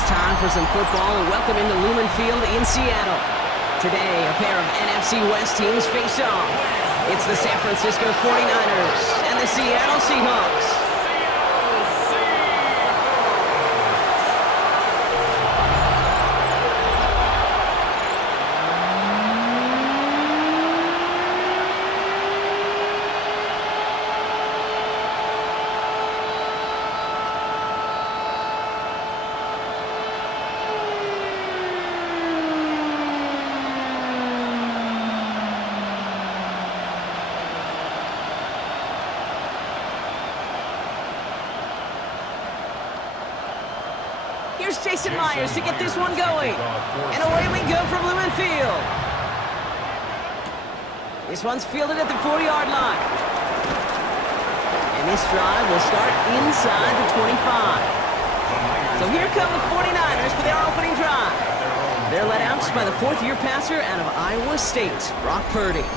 It's time for some football, and welcome into Lumen Field in Seattle. Today, a pair of NFC West teams face off. It's the San Francisco 49ers and the Seattle Seahawks. Here's Jason Myers to get this one going. And away we go from Lumen Field. This one's fielded at the 40-yard line. And this drive will start inside the 25. So here come the 49ers for their opening drive. They're led out by the fourth-year passer out of Iowa State, Brock Purdy.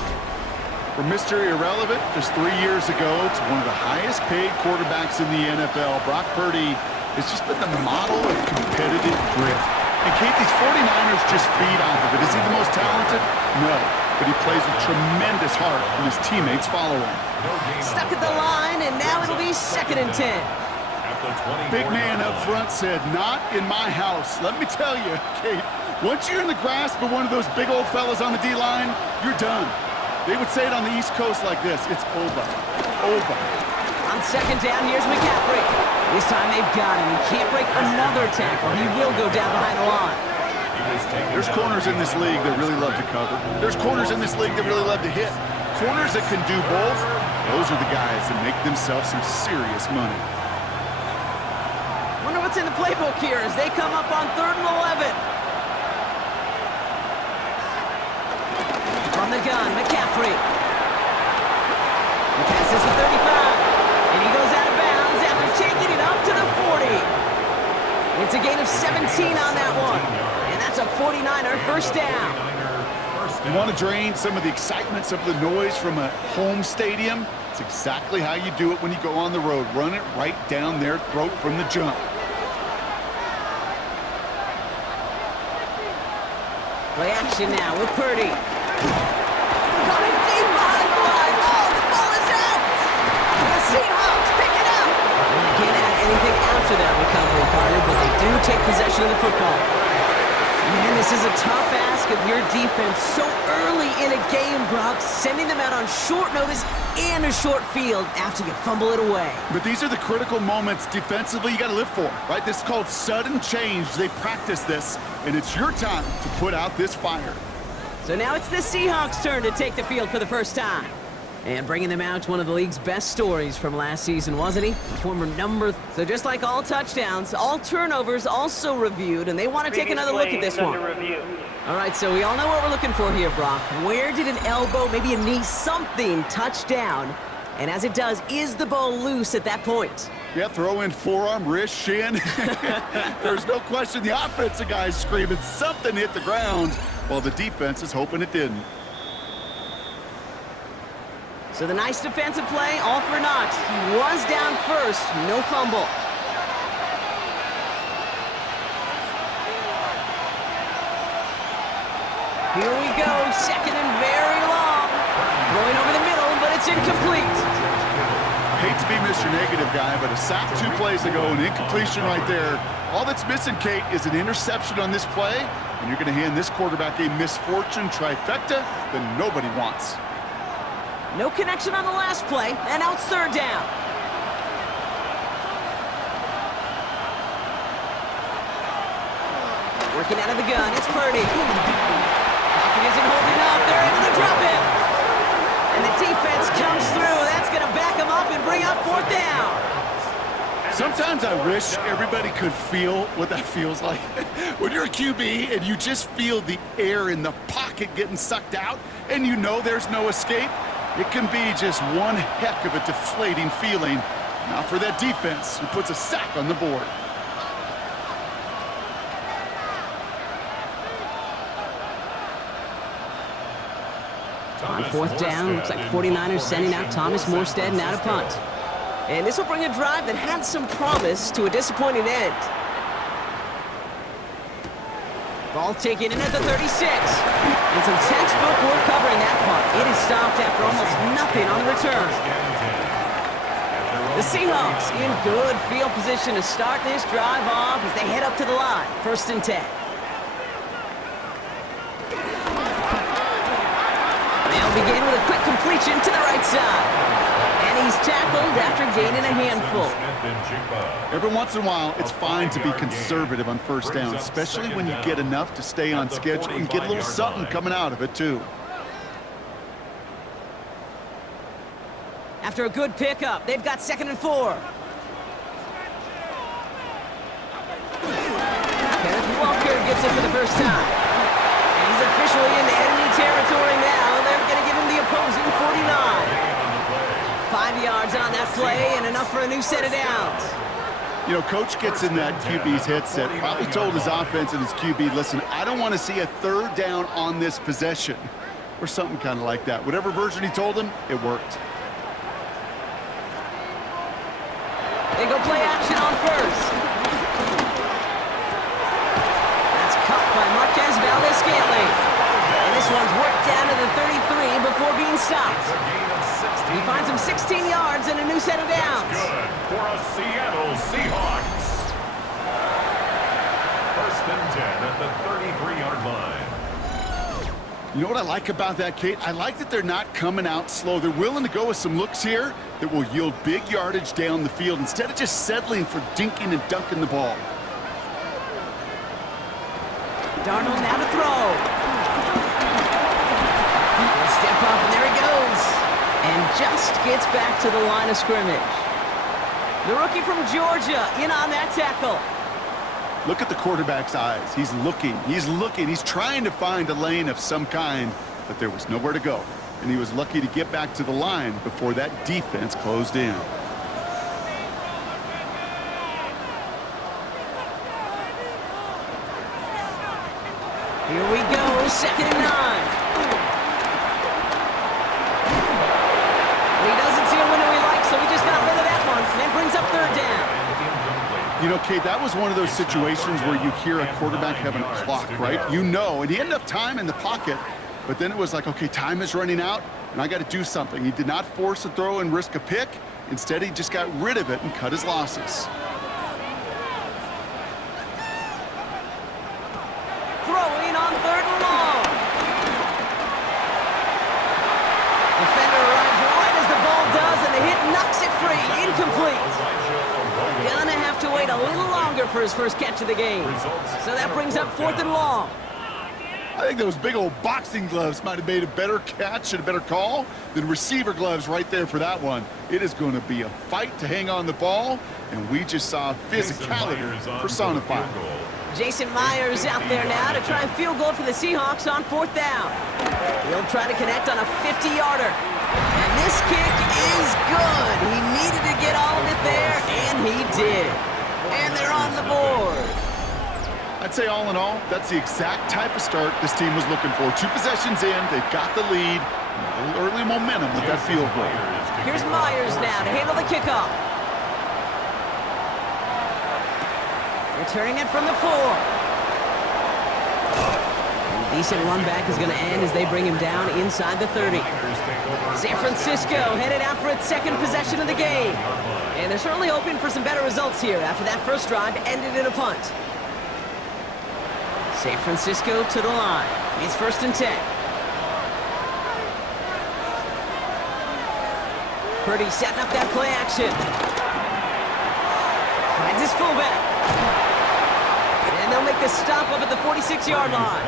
From Mr. Irrelevant just 3 years ago to one of the highest-paid quarterbacks in the NFL, Brock Purdy has just been the model of competitive grit. And Kate, these 49ers just feed off of it. Is he the most talented? No. But he plays with tremendous heart, and his teammates follow him. Stuck at the line, and now it'll be 2nd and 10. Big man up front said, "Not in my house." Let me tell you, Kate, once you're in the grasp of one of those big old fellas on the D-line, you're done. They would say it on the East Coast like this: it's over. Over. On 2nd down, here's McCaffrey. This time they've got him. He can't break another tackle. He will go down behind the line. There's corners in this league that really love to cover. There's corners in this league that really love to hit. Corners that can do both, those are the guys that make themselves some serious money. Wonder what's in the playbook here as they come up on 3rd and 11. From the gun, McCaffrey. He passes the 35. And he goes out of bounds after taking it up to the 40. It's a gain of 17 on that one. And that's a 49er first down. You want to drain some of the excitement, some of the noise from a home stadium? It's exactly how you do it when you go on the road. Run it right down their throat from the jump. Play action now with Purdy. Caught him deep behind the line. Oh, the ball is out. The Seahawks pick it up. And they can't add anything after that recovery, partner, but they do take possession of the football. Man, this is a tough ask of your defense so early in a game, Brock, sending them out on short notice and a short field after you fumble it away. But these are the critical moments defensively you got to live for, right? This is called sudden change. They practice this, and it's your time to put out this fire. So now it's the Seahawks' turn to take the field for the first time. And bringing them out, one of the league's best stories from last season, wasn't he? Former number. So just like all touchdowns, all turnovers also reviewed, and they want to take another look at this one. All right, so we all know what we're looking for here, Brock. Where did an elbow, maybe a knee, something touch down? And as it does, is the ball loose at that point? Yeah, throw in forearm, wrist, shin. There's no question the offensive guy's screaming something hit the ground, while the defense is hoping it didn't. So the nice defensive play, all for naught. He was down first, no fumble. Here we go, 2nd and very long. Throwing over the middle, but it's incomplete. I hate to be Mr. Negative guy, but a sack 2 plays ago, an incompletion right there. All that's missing, Kate, is an interception on this play, and you're going to hand this quarterback a misfortune trifecta that nobody wants. No connection on the last play, and now it's 3rd down. Working out of the gun, it's Purdy. Pocket isn't holding up, they're able to drop it. And the defense comes through, that's gonna back them up and bring up 4th down. Sometimes I wish everybody could feel what that feels like. When you're a QB and you just feel the air in the pocket getting sucked out and you know there's no escape, it can be just one heck of a deflating feeling. Not for that defense who puts a sack on the board. On 4th down, looks like 49ers sending out Thomas Morstead now to punt. And this will bring a drive that had some promise to a disappointing end. Ball taken in at the 36. And some textbook work covering that punt. It is stopped after almost nothing on the return. The Seahawks in good field position to start this drive off as they head up to the line. 1st and 10. They'll begin with a quick completion to the right side. And he's tackled after gaining a handful. Every once in a while, it's fine to be conservative on 1st down, especially when you get enough to stay on schedule and get a little something coming out of it, too. After a good pickup, they've got 2nd and 4. Kenneth Walker gets it for the first time. And he's officially into enemy territory now. They're going to give him the opposing 49. 5 yards on that play and enough for a new set of downs. You know, Coach gets in that QB's headset, probably told his offense and his QB, listen, I don't want to see a 3rd down on this possession, or something kind of like that. Whatever version he told him, it worked. They go play action on 1st. That's caught by Marquez Valdez-Scantling. And this one's worked down to the 33 before being stopped. He finds him 16 yards and a new set of downs. Good for a Seattle Seahawks. 1st and 10 at the 33-yard line. You know what I like about that, Kate? I like that they're not coming out slow. They're willing to go with some looks here that will yield big yardage down the field instead of just settling for dinking and dunking the ball. Darnold now to throw. He'll step up, and there he goes. And just gets back to the line of scrimmage. The rookie from Georgia in on that tackle. Look at the quarterback's eyes. He's looking. He's trying to find a lane of some kind, but there was nowhere to go. And he was lucky to get back to the line before that defense closed in. Here we go, 2nd and 9. So he just got rid of that one, and then brings up 3rd down. You know, Kate, that was one of those situations where you hear a quarterback having a clock, right? You know, and he had enough time in the pocket, but then it was like, okay, time is running out, and I got to do something. He did not force a throw and risk a pick. Instead, he just got rid of it and cut his losses. Throwing on 3rd and long. Defender arrives right as the ball does, and the hit knocks it free. Incomplete. Gonna have to wait a little longer for his first catch of the game. So that brings up 4th and long. I think those big old boxing gloves might have made a better catch and a better call than receiver gloves right there for that one. It is going to be a fight to hang on the ball, and we just saw physicality personified. Jason Myers out there now to try and field goal for the Seahawks on 4th down. He'll try to connect on a 50-yarder. And this kick is good. He needed to get all of it there, and he did. And they're on the board. I'd say all in all, that's the exact type of start this team was looking for. 2 possessions in, they've got the lead, and a little early momentum with that field goal. Here's Myers now to handle the kickoff. Returning it from the 4. Decent run back is going to end as they bring him down inside the 30. San Francisco headed out for its 2nd possession of the game. And they're certainly hoping for some better results here after that first drive ended in a punt. San Francisco to the line. It's 1st and 10. Purdy setting up that play action. Finds his fullback. And they'll make the stop up at the 46-yard line.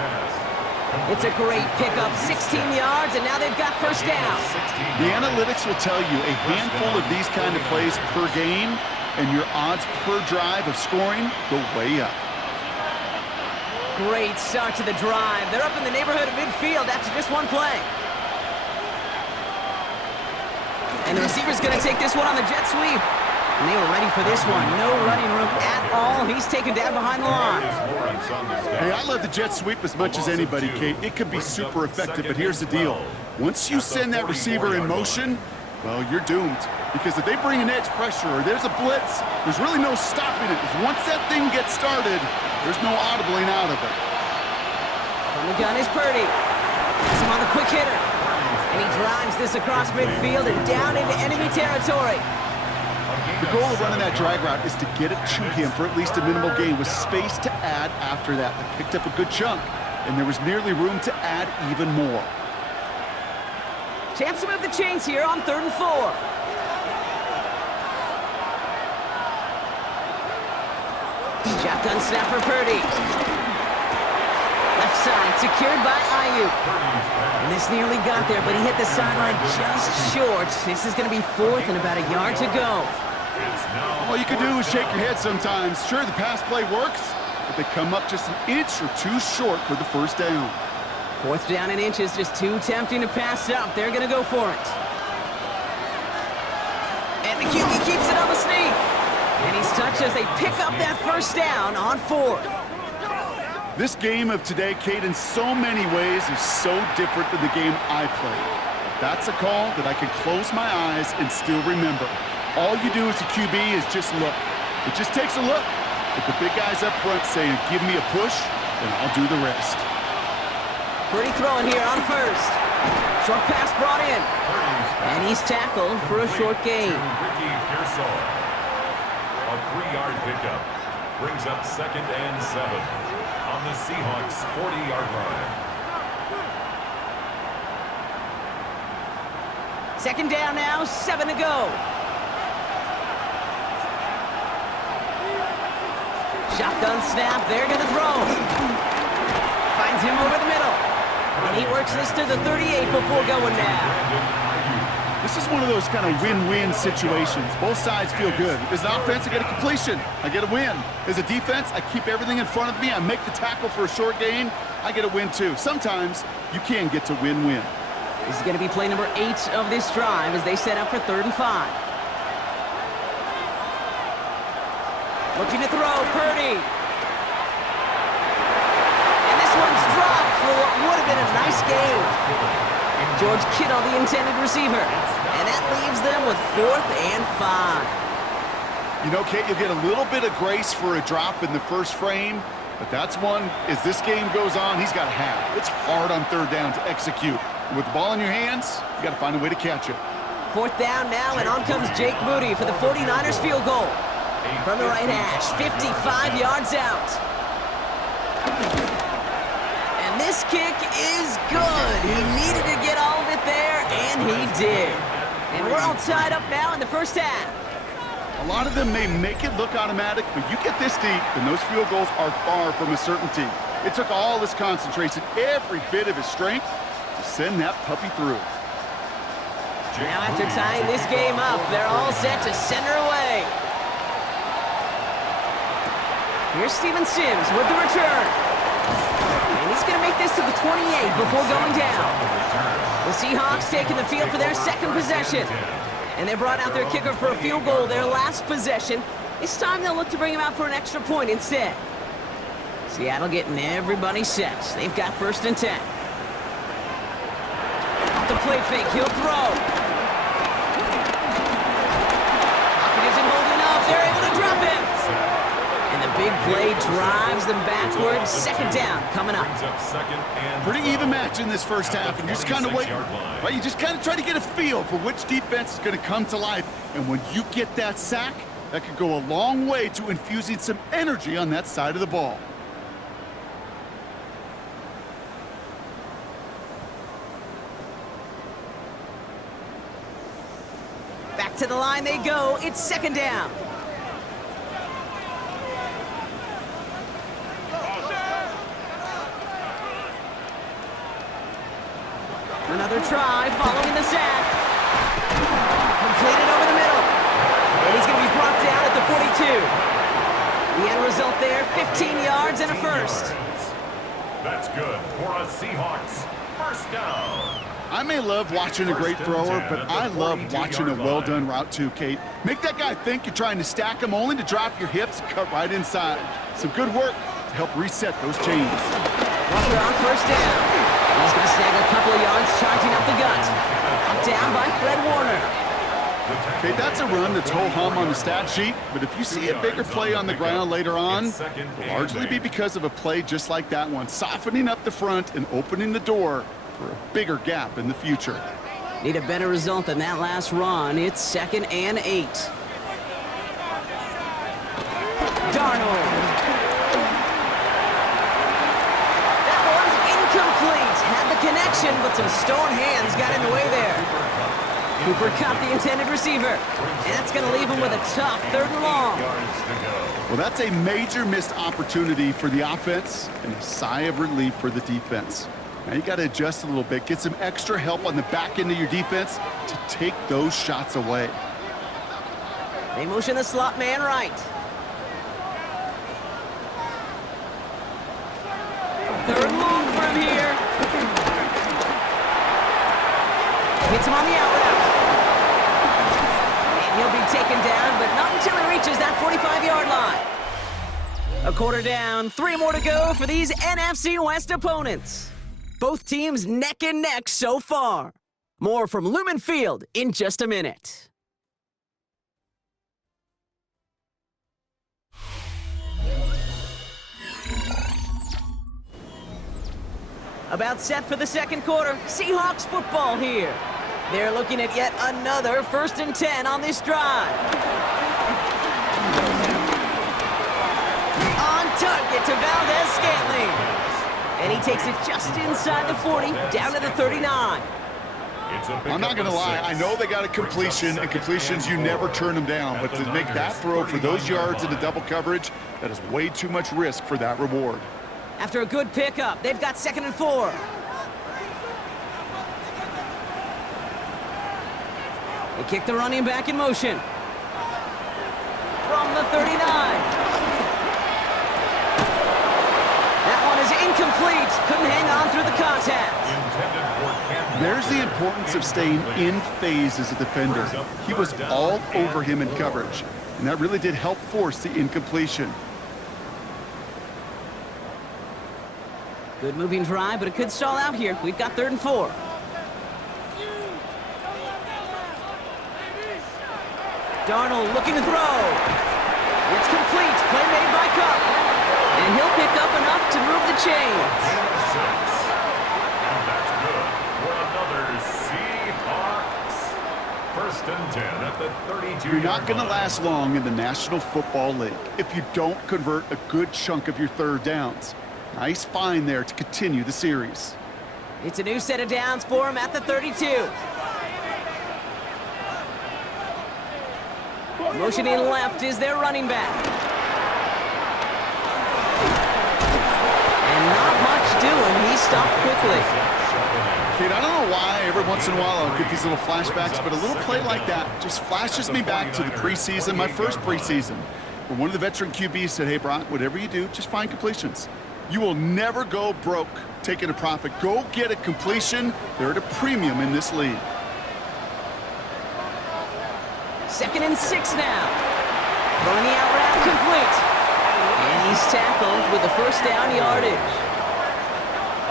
It's a great pickup, 16 yards, and now they've got 1st down. The analytics will tell you a handful of these kind of plays per game, and your odds per drive of scoring go way up. Great start to the drive. They're up in the neighborhood of midfield after just one play. And the receiver's going to take this one on the jet sweep. And they were ready for this one. No running room at all. He's taken down behind the line. Hey, I love the jet sweep as much as anybody, Kate. It can be super effective, but here's the deal. Once you send that receiver in motion, well, you're doomed. Because if they bring an edge pressure or there's a blitz, there's really no stopping it. Because once that thing gets started, there's no audibling out of it. From the gun is Purdy. Has him on the quick hitter. And he drives this across midfield and down into enemy territory. The goal of running that drag route is to get it to him for at least a minimal gain with space to add after that. They picked up a good chunk, and there was nearly room to add even more. Chance to move the chains here on 3rd and 4. Shotgun snap for Purdy. Left side secured by Ayuk. And this nearly got there, but he hit the sideline just short. This is going to be 4th and about a yard to go. All you can do is shake your head sometimes. Sure, the pass play works, but they come up just an inch or two short for the first down. 4th down and inches, just too tempting to pass up. They're going to go for it. And the QB keeps it on the sneak. And he's touched as they pick up that first down on 4th. This game of today, Kate, in so many ways is so different than the game I played. That's a call that I can close my eyes and still remember. All you do as a QB is just look. It just takes a look. If the big guys up front saying, give me a push, then I'll do the rest. Purdy throwing here on 1st. Short pass brought in. And he's tackled for a short gain. A 3-yard pickup brings up 2nd and 7 on the Seahawks 40-yard line. 2nd down now, 7 to go. Shotgun snap, they're going to throw. Finds him over the middle. And he works this to the 38 before going now. This is one of those kind of win-win situations. Both sides feel good. As an offense, I get a completion. I get a win. As a defense, I keep everything in front of me. I make the tackle for a short gain. I get a win, too. Sometimes, you can get to win-win. This is going to be play number 8 of this drive as they set up for 3rd and 5. Looking to throw, Purdy. And this one's dropped for what would have been a nice gain. George Kittle, the intended receiver. And that leaves them with 4th and 5. You know, Kate, you'll get a little bit of grace for a drop in the first frame, but that's one, as this game goes on, he's got to have. It's hard on 3rd down to execute. And with the ball in your hands, you got to find a way to catch it. 4th down now, and on comes Jake Moody for the 49ers field goal. From the right hash, 55 yards out. And this kick is good. He needed to get all of it there, and he did. And we're all tied up now in the first half. A lot of them may make it look automatic, but you get this deep, and those field goals are far from a certainty. It took all his concentration, every bit of his strength, to send that puppy through. Now after tying this game up, they're all set to send her away. Here's Steven Sims with the return. And he's going to make this to the 28 before going down. The Seahawks taking the field for their 2nd possession. And they brought out their kicker for a field goal their last possession. This time they'll look to bring him out for an extra point instead. Seattle getting everybody set. They've got 1st and 10. Off the play fake, he'll throw. Pocket isn't holding up. They're able to drop him. And the big play drives them backwards. 2nd down coming up. Pretty even match in this first half, and you just kind of wait. Right? You just kind of try to get a feel for which defense is going to come to life. And when you get that sack, that could go a long way to infusing some energy on that side of the ball. Back to the line they go. It's 2nd down. Another try following the sack. Completed over the middle. And he's going to be brought down at the 42. The end result there, 15 yards and a first. That's good for a Seahawks first down. I may love watching a great thrower, but I love watching a well-done route too, Kate. Make that guy think you're trying to stack him only to drop your hips and cut right inside. Some good work to help reset those chains. Walker on 1st down. He's going to snag a couple of yards charging up the gut. Up down by Fred Warner. Okay, that's a run that's ho-hum on the stat sheet, but if you see a bigger play on the ground later on, it'll largely be because of a play just like that one, softening up the front and opening the door for a bigger gap in the future. Need a better result than that last run. It's 2nd and 8. Darnold. That one's incomplete. Had the connection, but some stone hands got in the way there. Cooper caught the intended receiver. And that's going to leave him with a tough 3rd and long. Well, that's a major missed opportunity for the offense and a sigh of relief for the defense. Now you got to adjust a little bit, get some extra help on the back end of your defense to take those shots away. They motion the slot man right. 3rd and long for him here. Hits him on the out route. And he'll be taken down, but not until he reaches that 45-yard line. A quarter down, 3 more to go for these NFC West opponents. Both teams neck and neck so far. More from Lumen Field in just a minute. About set for the 2nd quarter. Seahawks football here. They're looking at yet another 1st and 10 on this drive. On target to Valdez-Scantling. And he takes it just inside the 40, down to the 39. I'm not going to lie. I know they got a completion, and completions, you never turn them down. But to make that throw for those yards into double coverage, that is way too much risk for that reward. After a good pickup, they've got 2nd and 4. They kick the running back in motion. From the 39. That one is incomplete. Couldn't hang on through the contact. There's the importance of staying in phase as a defender. He was all over him in coverage, and that really did help force the incompletion. Good moving drive, but it could stall out here. We've got 3rd and 4. Darnold looking to throw. It's complete. Play made by Cup. And he'll pick up enough to move the chains. And that's good for another Seahawks. 1st and 10 at the 32. You're not going to last long in the National Football League if you don't convert a good chunk of your 3rd downs. Nice find there to continue the series. It's a new set of downs for him at the 32. Motioning left is their running back. And not much doing. He stopped quickly. Kid, I don't know why every once in a while I'll get these little flashbacks, but a little play like that just flashes me back to the preseason, my first preseason, where one of the veteran QBs said, hey, Brock, whatever you do, just find completions. You will never go broke taking a profit. Go get a completion. They're at a premium in this league. 2nd and 6 now. Throwing the out route complete. And he's tackled with the 1st down yardage.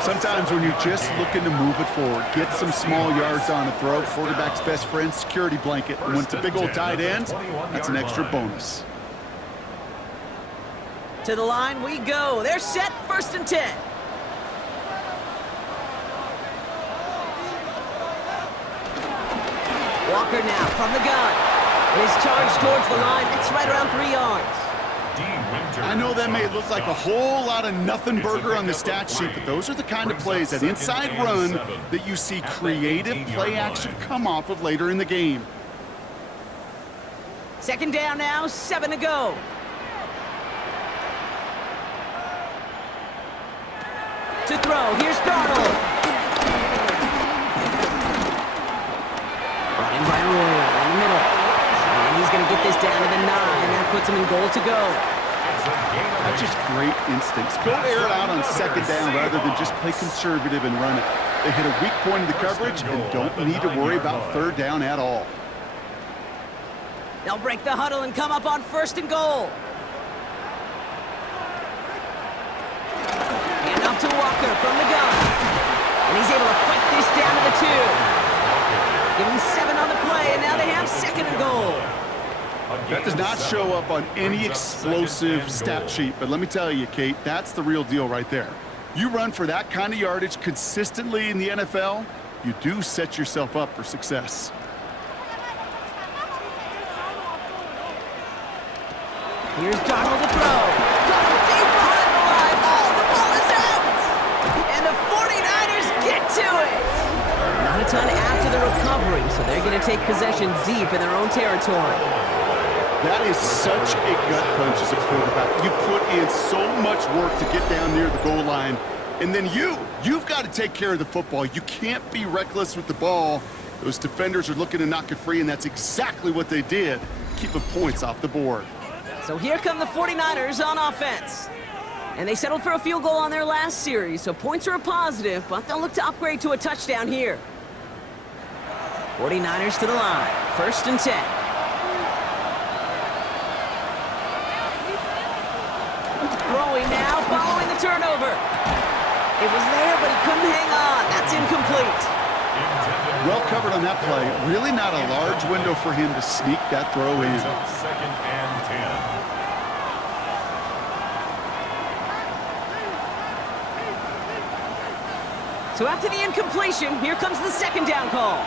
Sometimes when you're just looking to move it forward, get some small yards on a throw, quarterback's best friend, security blanket. And when it's a big old tight end, that's an extra bonus. To the line we go. They're set. 1st and 10. Walker now from the gun. His charge towards the line. It's right around 3 yards. I know that may look like a whole lot of nothing burger on the stat sheet, but those are the kind of plays, that inside run, that you see creative play action come off of later in the game. 2nd down now, 7 to go. To throw, here's Darnold. Brought in by Royal in the middle. And he's going to get this down to the 9. That puts him in goal to go. That's just great instincts. Go air it out on 2nd down rather than just play conservative and run it. They hit a weak point in the coverage and don't need to worry about 3rd down at all. They'll break the huddle and come up on 1st and goal. Handoff to Walker from the gun. And he's able to fight this down to the 2. Give him 7 on the play, and now they have 2nd and goal. That does not show up on any explosive stat sheet, but let me tell you, Kate, that's the real deal right there. You run for that kind of yardage consistently in the NFL, you do set yourself up for success. Here's Darnold to throw. Got him deep behind the line. Oh, the ball is out. And the 49ers get to it. Not a ton after the recovery, so they're going to take possession deep in their own territory. That is such a gut punch as a quarterback. You put in so much work to get down near the goal line, and then you've got to take care of the football. You can't be reckless with the ball. Those defenders are looking to knock it free, and that's exactly what they did, keeping points off the board. So here come the 49ers on offense. And they settled for a field goal on their last series, so points are a positive, but they'll look to upgrade to a touchdown here. 49ers to the line, 1st and 10. Throwing now, following the turnover. It was there, but he couldn't hang on. That's incomplete. Well covered on that play. Really not a large window for him to sneak that throw in. 2nd and 10. So after the incompletion, here comes the 2nd down call.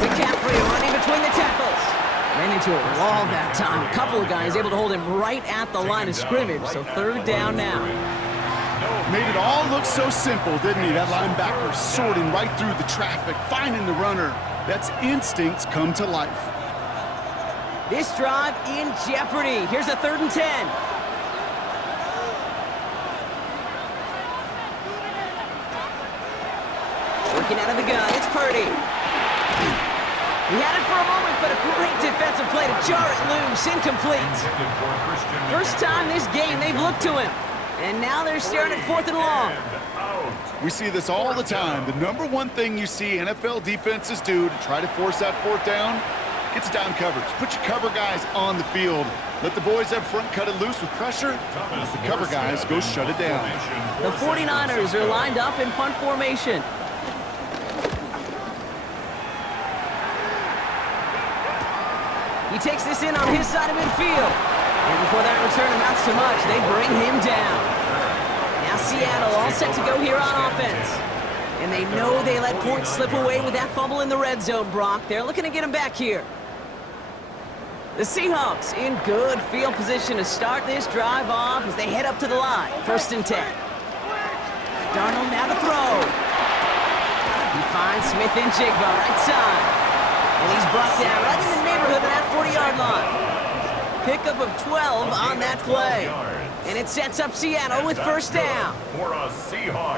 McCaffrey running between the tackles. Ran into a wall that time. A couple of guys able to hold him right at the line of scrimmage, so 3rd down now. Made it all look so simple, didn't he? That linebacker sorting right through the traffic, finding the runner. That's instincts come to life. This drive in jeopardy. Here's a 3rd and 10. Working out of the gun, it's Purdy. He had it for a moment, but a great defensive play to jar it loose, incomplete. First time this game they've looked to him. And now they're staring at 4th and long. We see this all the time. The number one thing you see NFL defenses do to try to force that 4th down, gets down coverage. Put your cover guys on the field. Let the boys up front cut it loose with pressure. Let the cover guys go shut it down. The 49ers are lined up in punt formation. He takes this in on his side of midfield. And before that return amounts to much, they bring him down. Now Seattle all set to go here on offense. And they know they let points slip away with that fumble in the red zone, Brock. They're looking to get him back here. The Seahawks in good field position to start this drive off as they head up to the line. 1st and 10. Darnold now to throw. He finds Smith and Jigba right side. And he's brought down right in the neighborhood of that 40-yard line. Pickup of 12 on that play. And it sets up Seattle with 1st down.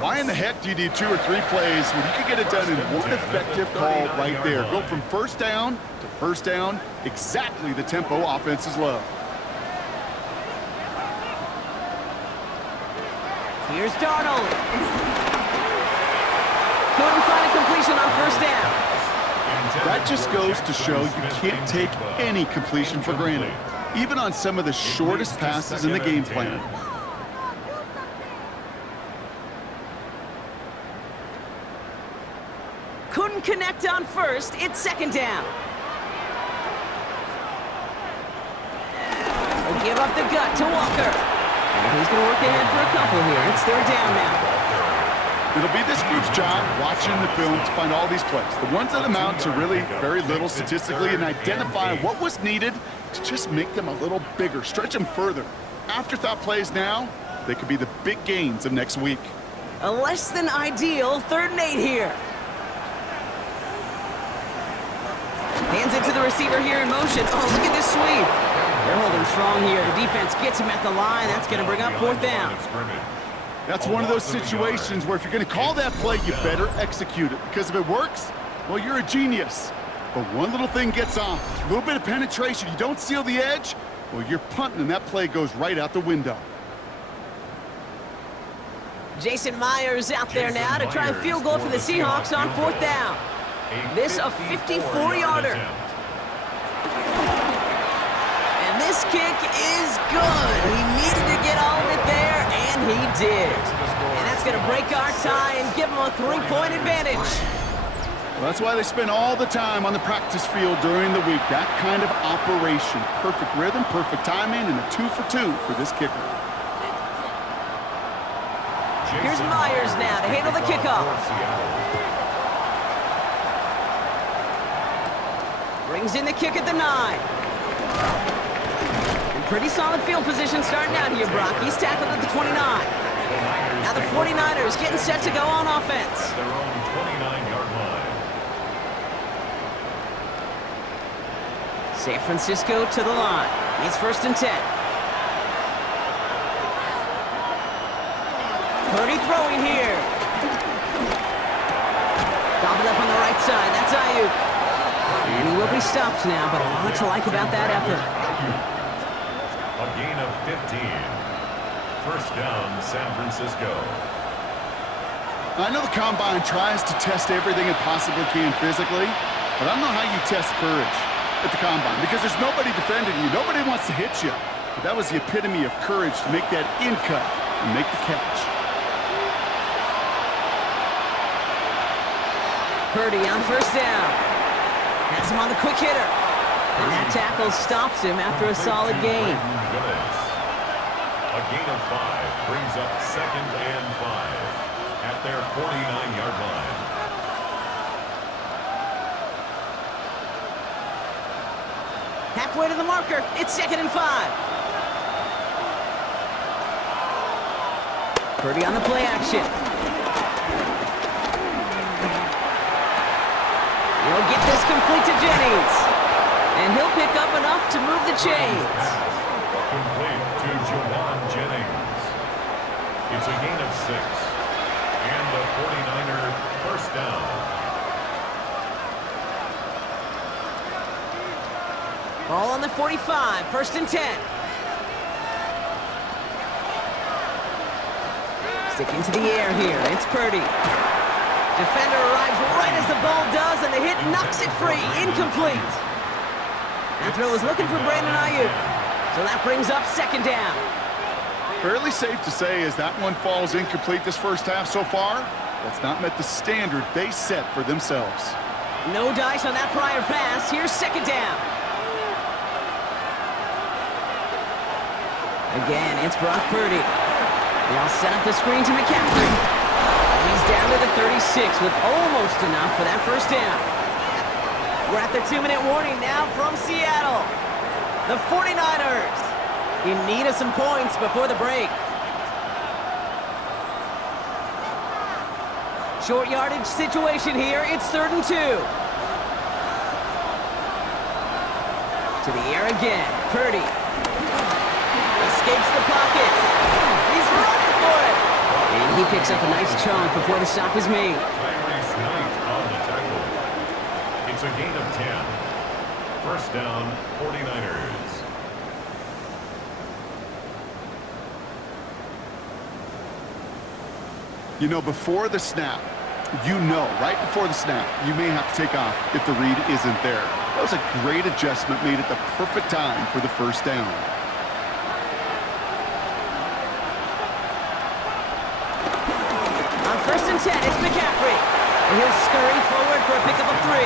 Why in the heck do you need 2 or 3 plays when you can get it done in one effective call right there? Go from 1st down to 1st down, exactly the tempo offenses love. Here's Darnold. Couldn't find a completion on 1st down. That just goes to show you can't take any completion for granted, even on some of the shortest passes in the game plan. Couldn't connect on 1st. It's 2nd down. They'll give up the gut to Walker. And he's going to work ahead for a couple here. It's 3rd down now. It'll be this group's job watching the film to find all these plays, the ones that amount to really very little statistically, and identify what was needed to just make them a little bigger, stretch them further. Afterthought plays now, they could be the big gains of next week. A less than ideal 3rd and 8 here. Hands it to the receiver here in motion. Oh, look at this sweep. They're holding strong here. The defense gets him at the line. That's going to bring up 4th down. That's one of those situations where if you're going to call that play, you better execute it. Because if it works, well, you're a genius. But one little thing gets off, a little bit of penetration, you don't seal the edge, well, you're punting and that play goes right out the window. Jason Myers out there now to try a field goal for the Seahawks on 4th down. This a 54-yarder. And this kick is good. He needed to get all of it there, and And he did. And that's going to break our tie and give them a 3-point advantage. Well, that's why they spend all the time on the practice field during the week. That kind of operation. Perfect rhythm, perfect timing, and a 2 for 2 for this kicker. Here's Myers now to handle the kickoff. Brings in the kick at the 9. And pretty solid field position starting out here, Brock. He's tackled at the 29. Now the 49ers getting set to go on offense. Their own 29-yard line. San Francisco to the line. It's 1st and 10. Purdy throwing here. Gobbled up on the right side. That's Ayuk. And he will be stopped now, but a lot to like about that effort. A gain of 15. 1st down, San Francisco. I know the Combine tries to test everything it possibly can physically, but I don't know how you test courage at the Combine because there's nobody defending you. Nobody wants to hit you. But that was the epitome of courage to make that in cut and make the catch. Purdy on 1st down. Has him on the quick hitter. And that tackle stops him after a solid gain. A gain of 5 brings up 2nd and 5 at their 49-yard line. Halfway to the marker. It's 2nd and 5. Purdy on the play action. He'll get this complete to Jennings. And he'll pick up enough to move the chains. Complete to Juwan Jennings. It's a gain of 6. And the 49er 1st down. Ball on the 45. 1st and 10. Sticking to the air here. It's Purdy. Defender arrives right as the ball does, and the hit knocks it free. Incomplete. That throw was looking for Brandon Ayuk. So that brings up 2nd down. Fairly safe to say as that one falls incomplete this first half so far, that's not met the standard they set for themselves. No dice on that prior pass. Here's 2nd down. Again, it's Brock Purdy. They'll set up the screen to McCaffrey. He's down to the 36 with almost enough for that 1st down. We're at the 2-minute warning now from Seattle. The 49ers in need of some points before the break. Short yardage situation here. It's 3rd and 2. To the air again. Purdy escapes the pocket. He's running for it. And he picks up a nice chunk before the stop is made. Tyrese Knight on the tackle. It's a gain of 10. 1st down, 49ers. You know, before the snap, right before the snap, you may have to take off if the read isn't there. That was a great adjustment made at the perfect time for the 1st down. On 1st and 10, it's McCaffrey. And he'll scurry forward for a pickup of 3.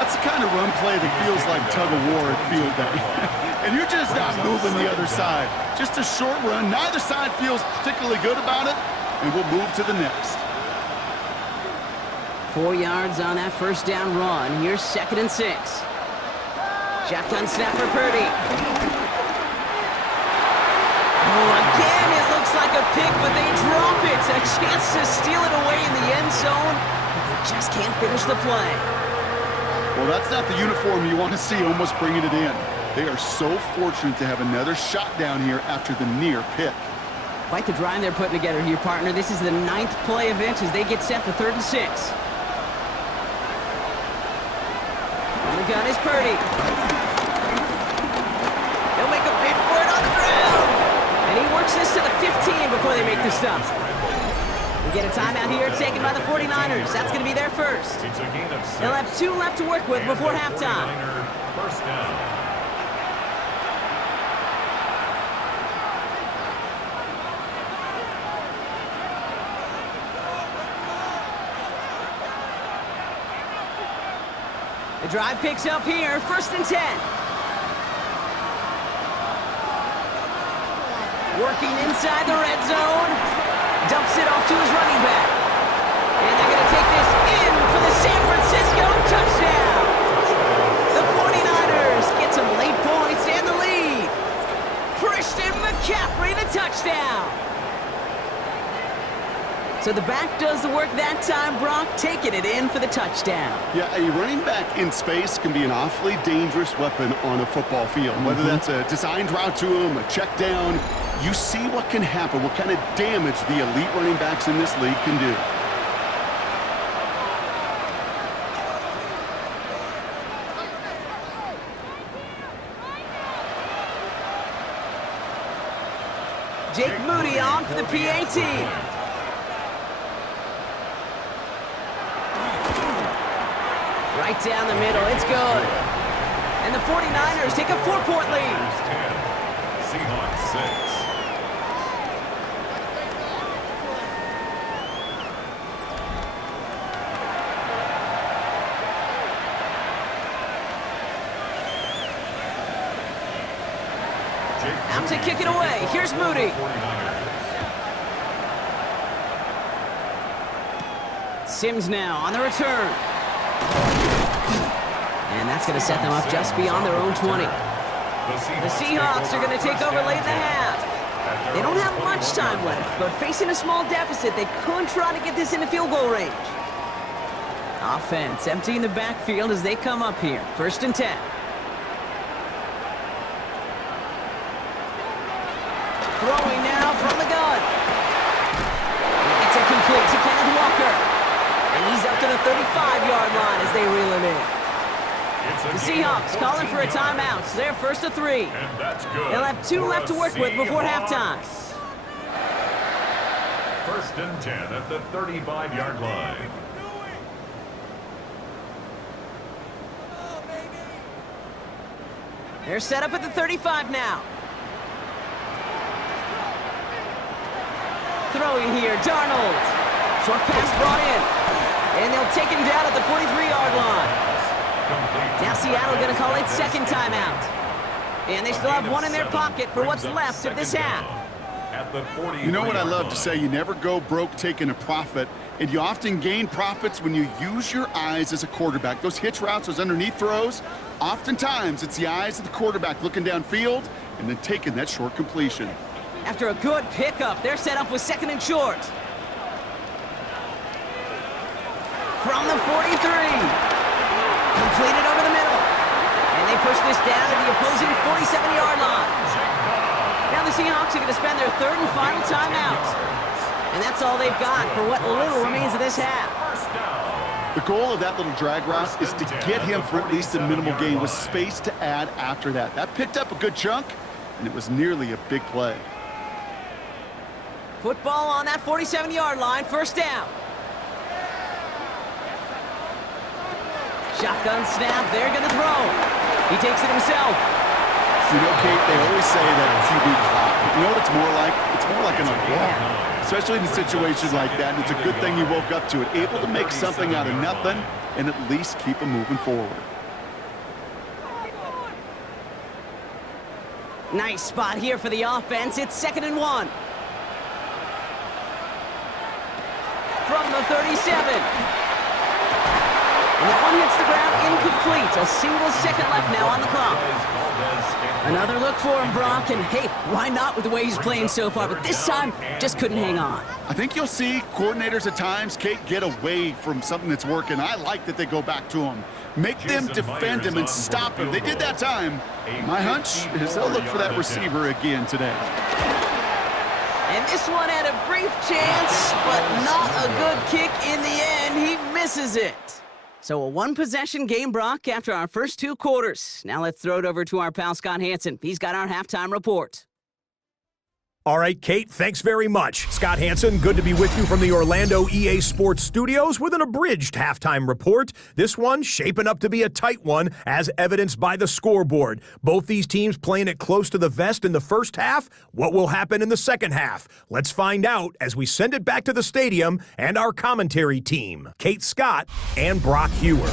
That's the kind of run play that feels like tug-of-war at field day. And you're just not moving the other side. Just a short run. Neither side feels particularly good about it, and we'll move to the next. 4 yards on that 1st down run. Here's 2nd and 6. Shotgun snap for Purdy. Oh, again, it looks like a pick, but they drop it. A chance to steal it away in the end zone, but they just can't finish the play. Well, that's not the uniform you want to see almost bringing it in. They are so fortunate to have another shot down here after the near pick. Quite the drive they're putting together here, partner. This is the 9th play of it as they get set for 3rd and 6. On the gun is Purdy. They'll make a bid for it on the ground. And he works this to the 15 before they make the stop. We get a timeout here taken by the 49ers. That's going to be their first. It's a gain of 6. They'll have 2 left to work with before halftime. 1st down. The drive picks up here, 1st and 10. Working inside the red zone. Dumps it off to his running back. And they're going to take this in for the San Francisco touchdown. The 49ers get some late points and the lead. Christian McCaffrey, the touchdown. So the back does the work that time, Brock, taking it in for the touchdown. Yeah, a running back in space can be an awfully dangerous weapon on a football field. Whether that's a designed route to him, a check down, you see what can happen, what kind of damage the elite running backs in this league can do. Jake Moody on for the PAT. Right down the middle, it's good. And the 49ers take a 4-point lead. 10, Seahawks 6. Out to kick it away. Here's Moody. Sims now on the return. And that's going to set them up just beyond their own 20. The Seahawks are going to take over late in the half. They don't have much time left, but facing a small deficit, they could try to get this into field goal range. Offense emptying the backfield as they come up here. 1st and 10. Throwing now from the gun. It's incomplete to Kenneth Walker. And he's up to the 35-yard line as they reel him in. The Seahawks calling for a timeout, so they're 1st to 3. And that's good. They'll have 2 left to work with before halftime. 1st and 10 at the 35-yard line. They're set up at the 35 now. Throwing here, Darnold. Short pass brought in. And they'll take him down at the 43-yard line. Now Seattle going to call its 2nd timeout. And they still have 1 in their pocket for what's left of this half. You know what I love to say? You never go broke taking a profit, and you often gain profits when you use your eyes as a quarterback. Those hitch routes, those underneath throws, oftentimes it's the eyes of the quarterback looking downfield and then taking that short completion. After a good pickup, they're set up with 2nd and short. From the 43. Completed over the middle. And they push this down to the opposing 47-yard line. Now the Seahawks are going to spend their 3rd and final timeout. And that's all they've got for what little remains of this half. The goal of that little drag route is to get him for at least a minimal gain with space to add after that. That picked up a good chunk, and it was nearly a big play. Football on that 47-yard line, 1st down. Shotgun snap, they're going to throw. He takes it himself. You know, Kate, they always say that QB clock. You know what it's more like? It's more like an umbrella. Especially in a situation like that, and it's a good thing you woke up to it. Able to make something out of nothing and at least keep them moving forward. Nice spot here for the offense. It's 2nd and 1. From the 37. And that one hits the ground incomplete. A single second left now on the clock. Another look for him, Brock. And hey, why not with the way he's playing so far? But this time, just couldn't hang on. I think you'll see coordinators at times, Kate, get away from something that's working. I like that they go back to him. Make them defend him and stop him. They did that time. My hunch is they'll look for that receiver again today. And this one had a brief chance, but not a good kick in the end. He misses it. So a 1-possession game, Brock, after our first 2 quarters. Now let's throw it over to our pal Scott Hansen. He's got our halftime report. All right, Kate, thanks very much. Scott Hansen, good to be with you from the Orlando EA Sports Studios with an abridged halftime report. This one shaping up to be a tight one, as evidenced by the scoreboard. Both these teams playing it close to the vest in the first half. What will happen in the second half? Let's find out as we send it back to the stadium and our commentary team, Kate Scott and Brock Hewer.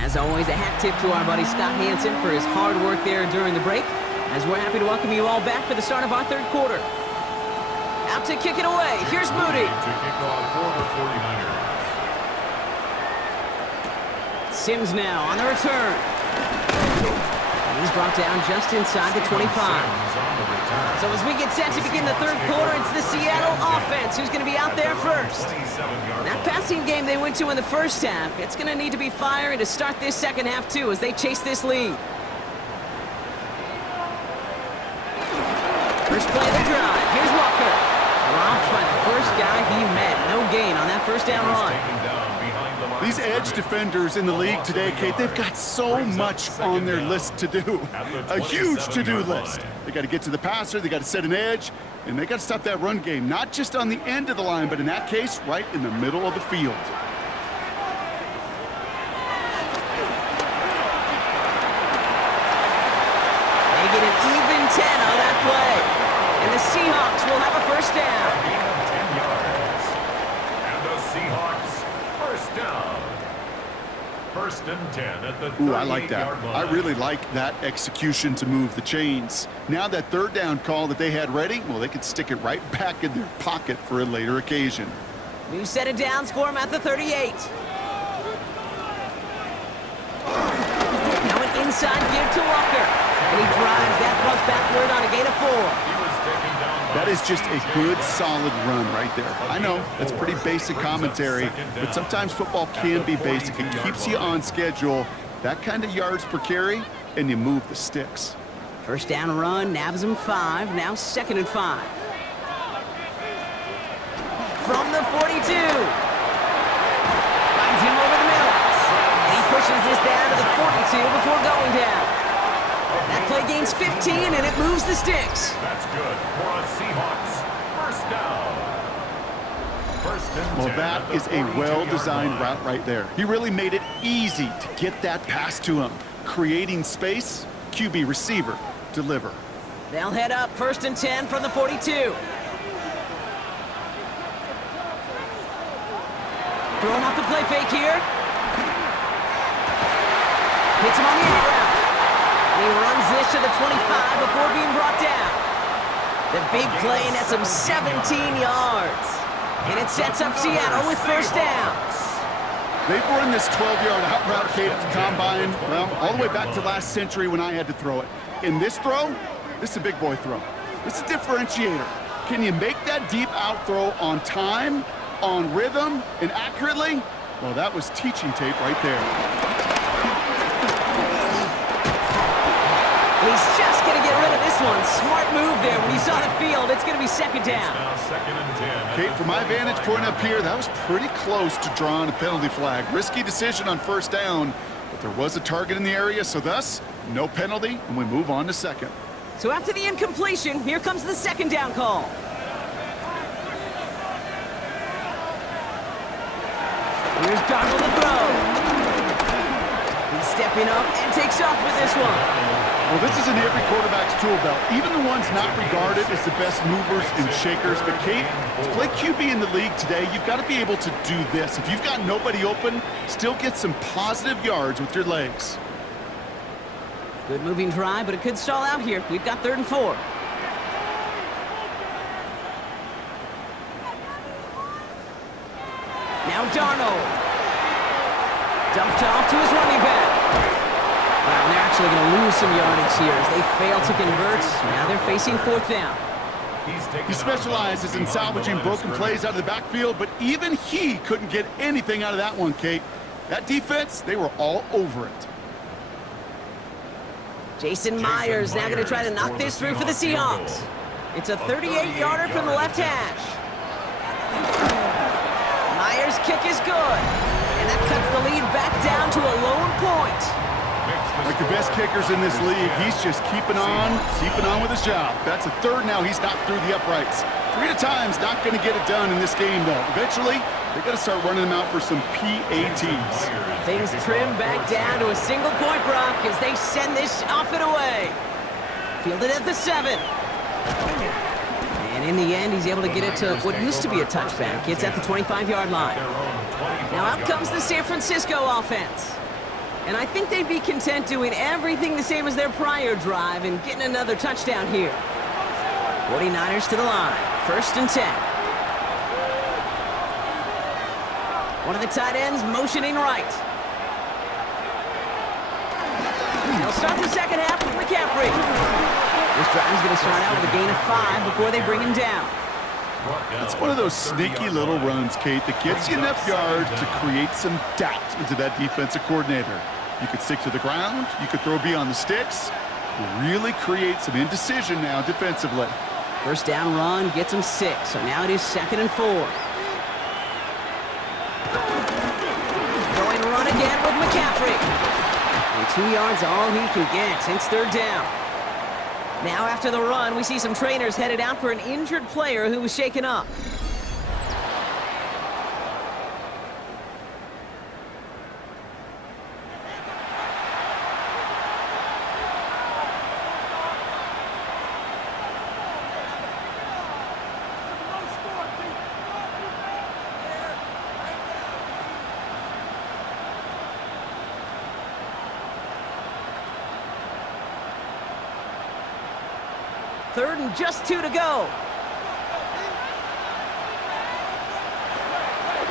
As always, a hat tip to our buddy Scott Hanson for his hard work there during the break, as we're happy to welcome you all back for the start of our third quarter. Out to kick it away. Here's Moody. To kick off for the 49ers. Sims now on the return. And he's brought down just inside the 25. So as we get set to begin the third quarter, it's the Seattle offense who's going to be out there first. That passing game they went to in the first half, it's going to need to be firing to start this second half too as they chase this lead. First play of the drive. Here's Walker. Dropped by the first guy he met. No gain on that first down run. These edge defenders in the league today, Kate, they've got so much on their list to do. A huge to-do list. They got to get to the passer, they got to set an edge, and they got to stop that run game, not just on the end of the line, but in that case, right in the middle of the field. They get an even 10 on that play. And the Seahawks will have a first down. Gain of 10 yards. And the Seahawks, first down. First and 10 at the 38-yard line. Ooh, I like that. I really like that execution to move the chains. Now that third down call that they had ready, well, they could stick it right back in their pocket for a later occasion. New set of downs for him at the 38. Now an inside give to Walker. And he drives that front backward on a gain of 4. That is just a good, solid run right there. I know, that's pretty basic commentary, but sometimes football can be basic. It keeps you on schedule, that kind of yards per carry, and you move the sticks. First down run, nabs him 5, now 2nd and 5. From the 42. Finds him over the middle. And he pushes this down to the 42 before going down. That play gains 15, and it moves the sticks. That's good for a Seahawks. First down. First and 10 Well, that is a well-designed route right there. He really made it easy to get that pass to him. Creating space, QB receiver, deliver. They'll head up 1st and 10 from the 42. Throwing off the play fake here. Hits him on the out route. He runs this to the 25 before being brought down. The big play nets him 17 yards. And it sets up Seattle with first down. They've run this 12-yard out route, Kate, at the combine, well, all the way back to last century when I had to throw it. In this throw, this is a big boy throw. This is a differentiator. Can you make that deep out throw on time, on rhythm, and accurately? Well, that was teaching tape right there. He's just going to get rid of this one. Smart move there. When you saw the field, it's going to be second down. Now 2nd and 10. Kate, from my vantage point up here, that was pretty close to drawing a penalty flag. Risky decision on first down, but there was a target in the area, so thus, no penalty, and we move on to second. So after the incompletion, here comes the second down call. Here's Darnold to throw. He's stepping up and takes off with this one. Well, this is in every quarterback's tool belt, even the ones not regarded as the best movers and shakers. But, Kate, to play QB in the league today, you've got to be able to do this. If you've got nobody open, still get some positive yards with your legs. Good moving try, but it could stall out here. We've got 3rd and 4. Now Darnold. Dumped off to his running back. Wow, and they're actually going to lose some yardage here as they fail to convert. Now they're facing 4th down. He specializes in salvaging broken plays out of the backfield, but even he couldn't get anything out of that one, Kate. That defense, they were all over it. Jason Myers now going to try to knock this through for the Seahawks. It's a 38-yarder from the left hash. Myers' kick is good. And that cuts the lead back down to a lone point. Like the best kickers in this league, he's just keeping on with his job. That's a 3rd now. He's knocked through the uprights. 3 at a time's not going to get it done in this game, though. Eventually, they got to start running them out for some PATs. Things trim back down to a single point, Brock, as they send this off and away. Fielded at the 7. And in the end, he's able to get it to what used to be a touchback. It's at the 25-yard line. Now out comes the San Francisco offense. And I think they'd be content doing everything the same as their prior drive and getting another touchdown here. 49ers to the line. 1st and 10. One of the tight ends motioning right. They'll start the second half with McCaffrey. This drive's going to start out with a gain of 5 before they bring him down. It's one of those sneaky little runs, Kate, that gets you enough yards to create some doubt into that defensive coordinator. You could stick to the ground, you could throw beyond the sticks, really create some indecision now defensively. 1st down run gets him 6, so now it is 2nd and 4. Going run again with McCaffrey. And 2 yards all he can get. It's 3rd down. Now after the run, we see some trainers headed out for an injured player who was shaken up. Third and just 2 to go.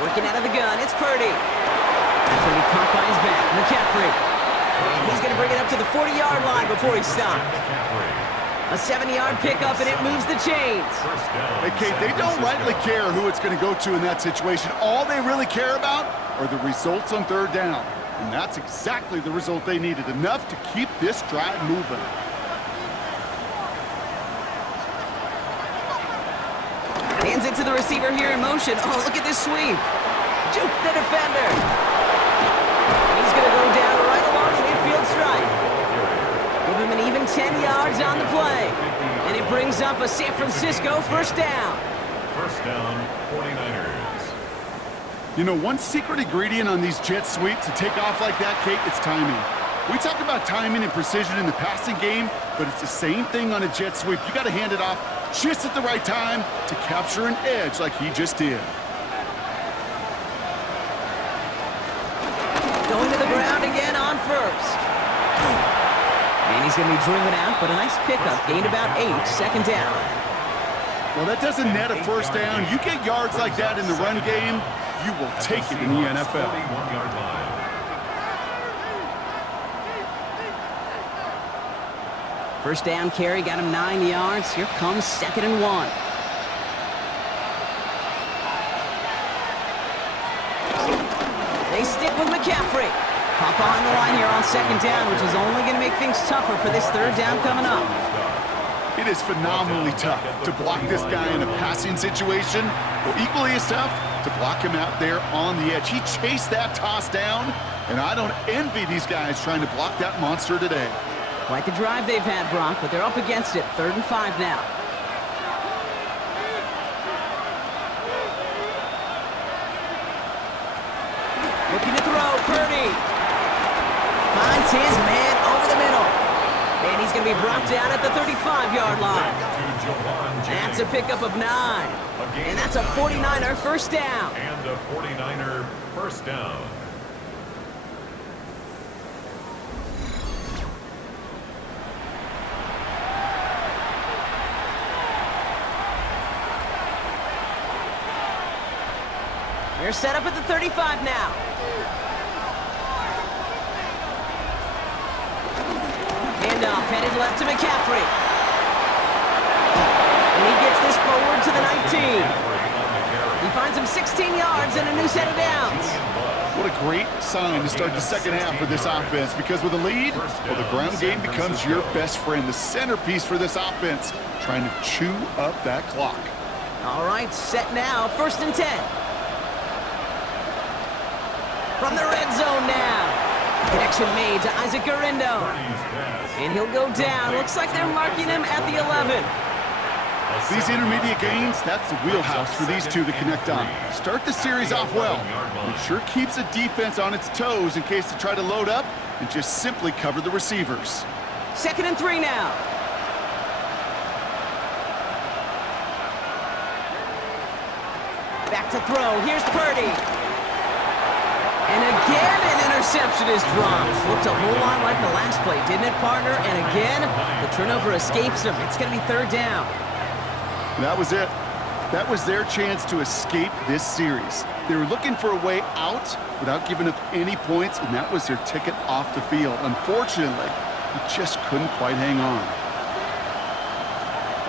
Working out of the gun, it's Purdy. That's going to be caught by his back, McCaffrey. And he's going to bring it up to the 40-yard line before he stops. A 7-yard pickup, and it moves the chains. Hey, Kate, they don't rightly care who it's going to go to in that situation. All they really care about are the results on 3rd down. And that's exactly the result they needed, enough to keep this drive moving. Hands it to the receiver here in motion. Oh, look at this sweep. Juke the defender. And he's going to go down right along the midfield stripe. Give him an even 10 yards on the play. And it brings up a San Francisco 1st down. 1st down, 49ers. You know, one secret ingredient on these jet sweeps to take off like that, Kate, it's timing. We talk about timing and precision in the passing game, but it's the same thing on a jet sweep. You got to hand it off just at the right time to capture an edge like he just did. Going to the ground again on 1st. And he's going to be driven out, but a nice pickup. Gained about 8, 2nd down. Well, that doesn't net a 1st down. You get yards like that in the run game, you will take it in the NFL. 41-yard line. First down carry got him 9 yards. Here comes 2nd and 1. They stick with McCaffrey. Pop on the line here on 2nd down, which is only going to make things tougher for this 3rd down coming up. It is phenomenally tough to block this guy in a passing situation, but equally as tough to block him out there on the edge. He chased that toss down, and I don't envy these guys trying to block that monster today. Quite the drive they've had, Brock, but they're up against it. 3rd and 5 now. Looking to throw, Purdy. Finds his man over the middle. And he's going to be brought down at the 35-yard line. That's a pickup of 9. And that's a 49er 1st down. And a 49er 1st down. They're set up at the 35 now. Handoff headed left to McCaffrey. And he gets this forward to the 19. He finds him 16 yards and a new set of downs. What a great sign to start the 2nd half for this offense, because with a lead, well, the ground game becomes your best friend, the centerpiece for this offense, trying to chew up that clock. All right, set now, 1st and 10. From the red zone now. Connection made to Isaac Garindo. And he'll go down. Looks like they're marking him at the 11. These intermediate gains, that's the wheelhouse for these two to connect on. Start the series off well. It sure keeps the defense on its toes in case they try to load up and just simply cover the receivers. 2nd and 3 now. Back to throw. Here's Purdy. And again, an interception is dropped. Looked a whole lot like the last play, didn't it, partner? And again, the turnover escapes them. It's going to be third down. That was it. That was their chance to escape this series. They were looking for a way out without giving up any points, and that was their ticket off the field. Unfortunately, he just couldn't quite hang on.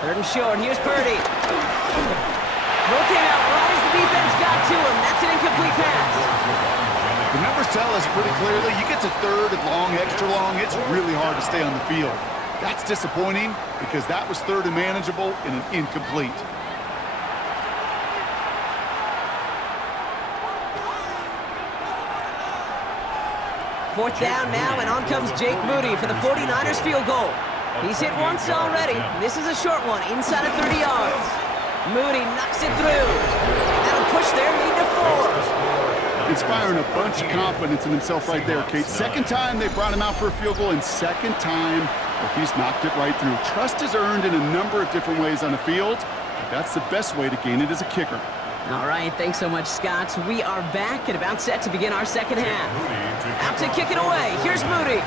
Third and short. Here's Purdy. Throw came out right as the defense got to him. That's an incomplete pass. The numbers tell us pretty clearly, you get to third and long, extra long, it's really hard to stay on the field. That's disappointing because that was third and manageable and an incomplete. Fourth down now, and on comes Jake Moody for the 49ers field goal. He's hit once already. This is a short one, inside of 30 yards. Moody knocks it through. And that'll push their lead to 4. Inspiring a bunch of confidence in himself right there, Kate. Second time they brought him out for a field goal, and second time he's knocked it right through. Trust is earned in a number of different ways on the field, but that's the best way to gain it as a kicker. All right, thanks so much, Scott. We are back and about set to begin our second half. Out to kick it away. Here's Moody.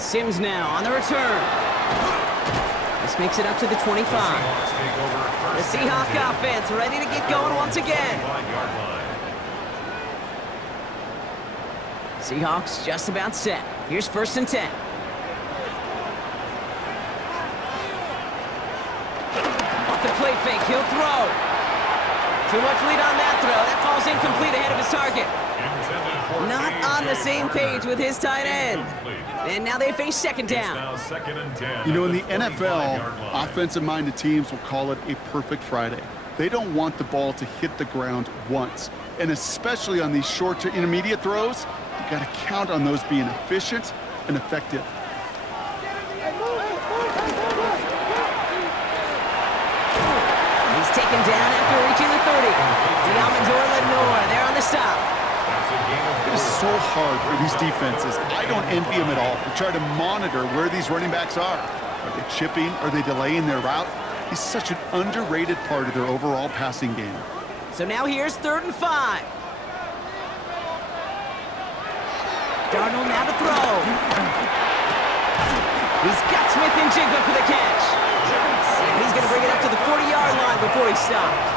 Sims now on the return. This makes it up to the 25. The Seahawks offense ready to get going once again. Seahawks just about set. Here's first and 10. Off the play fake, he'll throw. Too much lead on that throw. That falls incomplete ahead of his target. Not on the same page with his tight end. And now they face second down. You know, in the NFL, offensive-minded teams will call it a perfect Friday. They don't want the ball to hit the ground once. And especially on these short to intermediate throws, you got to count on those being efficient and effective. He's taken down after reaching the 30. Lenore, they're on the stop. It is so hard for these defenses. I don't envy them at all. They try to monitor where these running backs are. Are they chipping? Are they delaying their route? He's such an underrated part of their overall passing game. So now here's third and 5. Darnold now to throw. He's got Smith and Jigba for the catch. And he's going to bring it up to the 40-yard line before he stopped.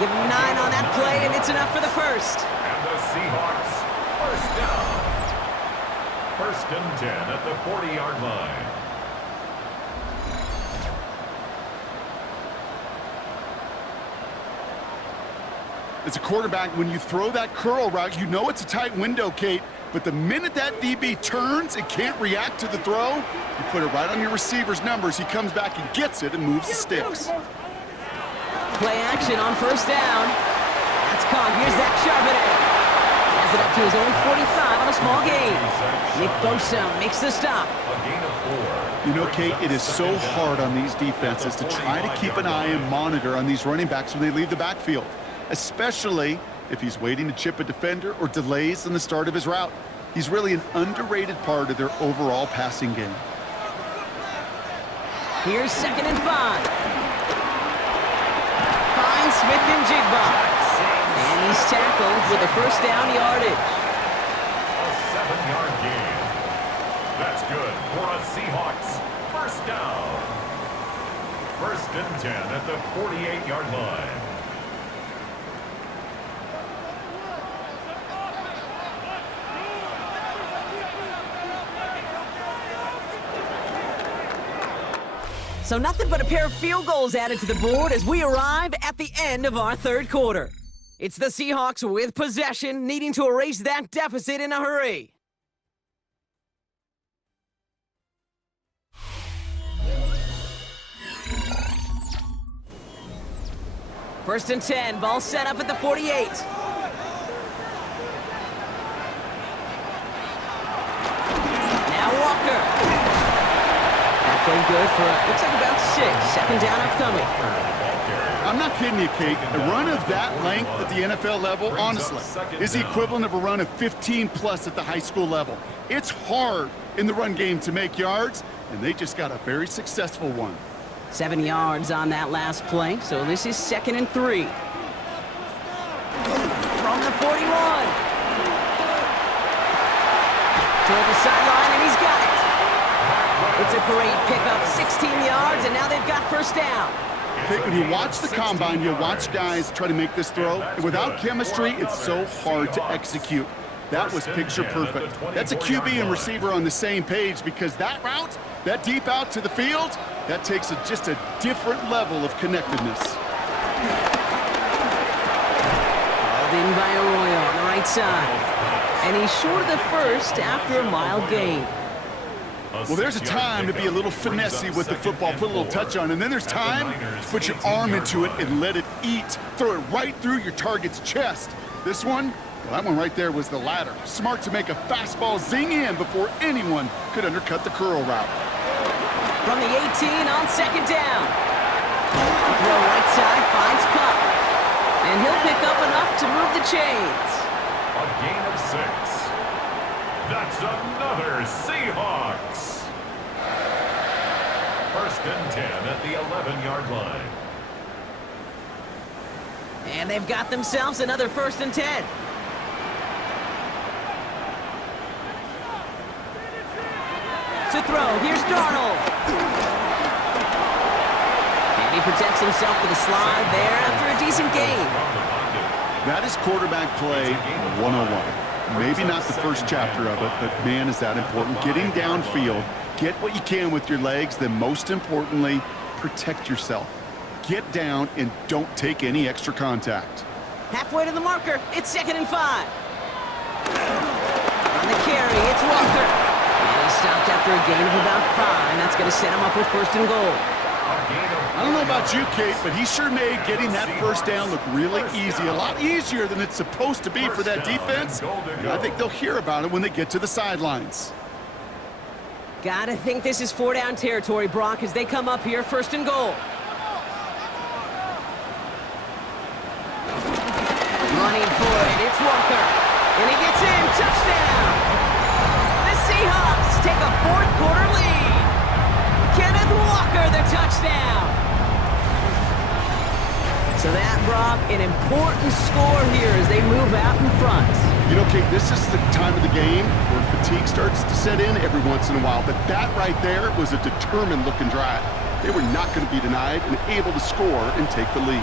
Give him 9 on that play, and it's enough for the first. And the Seahawks, first down. First and 10 at the 40-yard line. As a quarterback, when you throw that curl route, you know it's a tight window, Kate. But the minute that DB turns and can't react to the throw, you put it right on your receiver's numbers. He comes back and gets it and moves the sticks. Play action on first down. That's caught. Here's Zach Charbonnet. Has it up to his own 45 on a small gain. Nick Bosa makes the stop. A gain of 4. You know, Kate, it is so hard on these defenses to try to keep an eye and monitor on these running backs when they leave the backfield, especially if he's waiting to chip a defender or delays in the start of his route. He's really an underrated part of their overall passing game. Here's second and 5. Finds Smith and Jigba. And he's tackled with a first down yardage. A 7-yard gain. That's good for a Seahawks first down. First and 10 at the 48-yard line. So nothing but a pair of field goals added to the board as we arrive at the end of our third quarter. It's the Seahawks with possession, needing to erase that deficit in a hurry. First and 10, ball set up at the 48. Now Walker. Playing good for, looks like about 6. Second down upcoming. I'm not kidding you, Kate. A run of that length at the NFL level, honestly, is the equivalent of a run of 15+ at the high school level. It's hard in the run game to make yards, and they just got a very successful one. 7 yards on that last play, so this is second and 3. From the the 41. Toward the sideline, and he's got it. It's a great pickup, 16 yards, and now they've got first down. Okay, when you watch the combine, you'll watch guys try to make this throw. And without chemistry, it's so hard to execute. That was picture perfect. That's a QB and receiver on the same page, because that route, that deep out to the field, that takes just a different level of connectedness. Held in by Arroyo on the right side. And he's short of the first after a mild gain. Well, there's a time to be a little finessey with the football, put a little touch on, and then there's time to put your arm into it and let it eat. Throw it right through your target's chest. This one, well, that one right there was the latter. Smart to make a fastball zing in before anyone could undercut the curl route. From the 18 on second down. Throw right side, finds Cup. And he'll pick up enough to move the chains. A gain of 6. That's another Seahawks. First and 10 at the 11-yard line. And they've got themselves another first and 10. To throw, here's Darnold. And he protects himself with a slide there after a decent gain. That is quarterback play 101. Maybe not the first chapter of it, but man, is that important. Getting downfield, get what you can with your legs, then most importantly, protect yourself. Get down and don't take any extra contact. Halfway to the marker, it's 2nd and 5. On the carry, it's Walker. And he's stopped after a gain of about 5. That's going to set him up with 1st and goal. I don't know about you, Kate, but he sure made getting that first down look really easy. A lot easier than it's supposed to be for that defense. And I think they'll hear about it when they get to the sidelines. Gotta think this is 4-down territory, Brock, as they come up here, 1st and goal. Running for it, it's Walker. And he gets in, touchdown! The Seahawks take a 4th quarter lead. Kenneth Walker, the touchdown. So that, Brock, an important score here as they move out in front. You know, Kate, this is the time of the game where fatigue starts to set in every once in a while. But that right there was a determined-looking drive. They were not going to be denied and able to score and take the lead.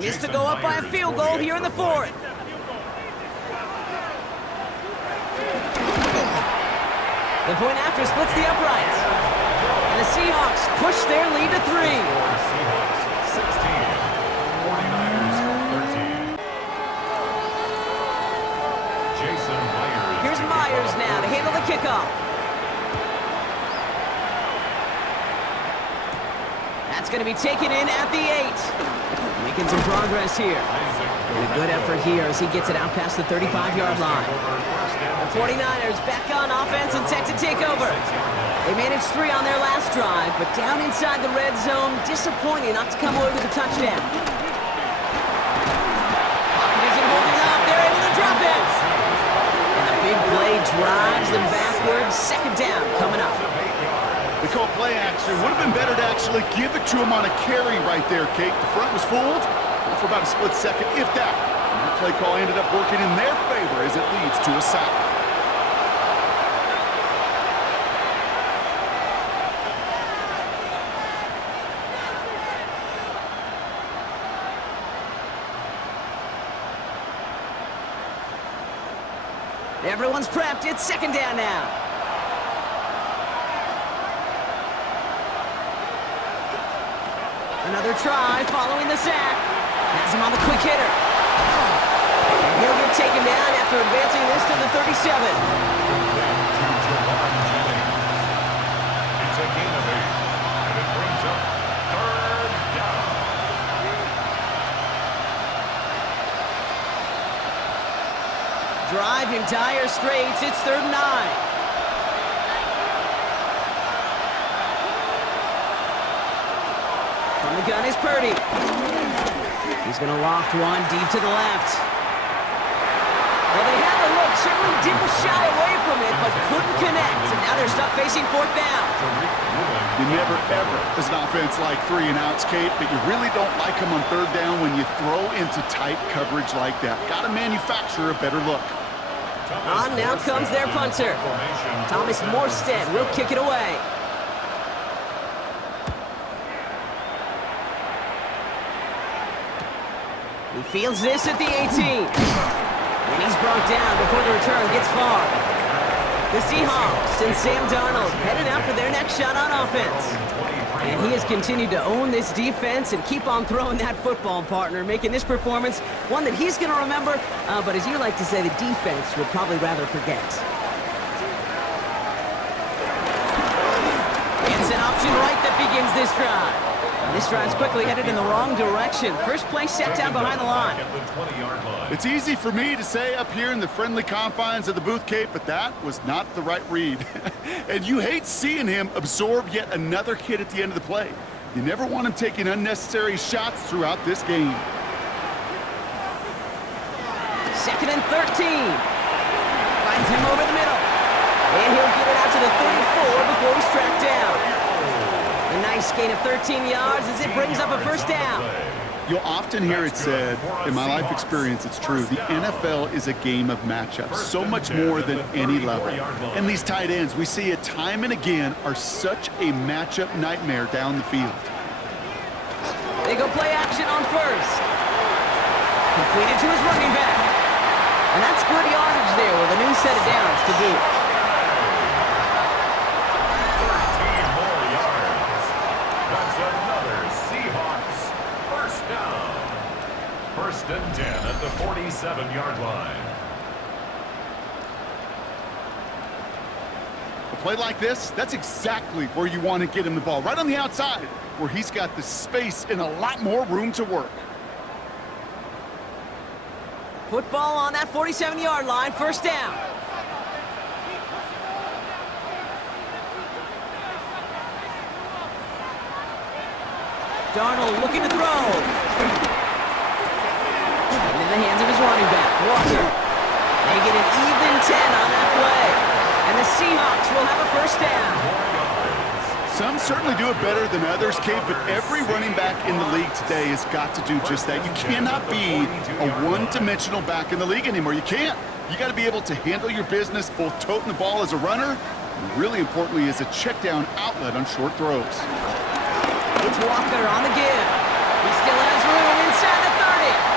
Is to go up by a field goal here in the 4th. The point after splits the uprights. And the Seahawks push their lead to 3. Seahawks 16, 49ers 13. Jason Myers. Here's Myers now to handle the kickoff. That's going to be taken in at the 8. Making some progress here. And a good effort here as he gets it out past the 35-yard line. The 49ers back on offense and set to take over. They managed 3 on their last drive, but down inside the red zone, disappointing not to come away with a touchdown. Pocket isn't holding up. They're able to drop it. And the big play drives them backwards. 2nd down coming up. They call play action. Would have been better to actually give it to him on a carry right there, Kate. The front was fooled for about a split second, if that. And that play call ended up working in their favor as it leads to a sack. Everyone's prepped. It's 2nd down now. Another try following the sack. Has him on the quick hitter. And he'll get taken down after advancing this to the 37. It's a gain of 8, and it brings up 3rd down. Driving dire straits. It's 3rd and 9. From the gun is Purdy. He's going to loft one deep to the left. Well, they had the look, certainly didn't shy away from it, but couldn't connect. And now they're stuck facing fourth down. You never, ever, as an offense, like 3 and outs, Kate, but you really don't like them on third down when you throw into tight coverage like that. Got to manufacture a better look. On now comes their punter. Thomas Morstead will kick it away. He fields this at the 18. And he's brought down before the return gets far. The Seahawks and Sam Darnold headed out for their next shot on offense. And he has continued to own this defense and keep on throwing that football, partner, making this performance one that he's going to remember, but as you like to say, the defense would probably rather forget. It's an option right that begins this drive. This drive's quickly headed in the wrong direction. First play set down behind the line. It's easy for me to say up here in the friendly confines of the booth, Kate, but that was not the right read. And you hate seeing him absorb yet another hit at the end of the play. You never want him taking unnecessary shots throughout this game. 2nd and 13. Finds him over the middle. And he'll get it out to the 34 before he's tracked down. A nice gain of 13 yards as it brings up a first down. You'll often hear it said, in my life experience, it's true, the NFL is a game of matchups, so much more than any level. And these tight ends, we see it time and again, are such a matchup nightmare down the field. They go play action on first. Completed to his running back. And that's good yardage there with a new set of downs to boot. First and 10 at the 47-yard line. A play like this, that's exactly where you want to get him the ball, right on the outside, where he's got the space and a lot more room to work. Football on that 47-yard line, first down. Darnold looking to throw. In the hands of his running back, Walker. They get an even 10 on that play. And the Seahawks will have a first down. Some certainly do it better than others, Kate, but every running back in the league today has got to do just that. You cannot be a one-dimensional back in the league anymore. You can't. You got to be able to handle your business, both toting the ball as a runner, and really importantly as a check-down outlet on short throws. It's Walker on the give. He still has room inside the 30.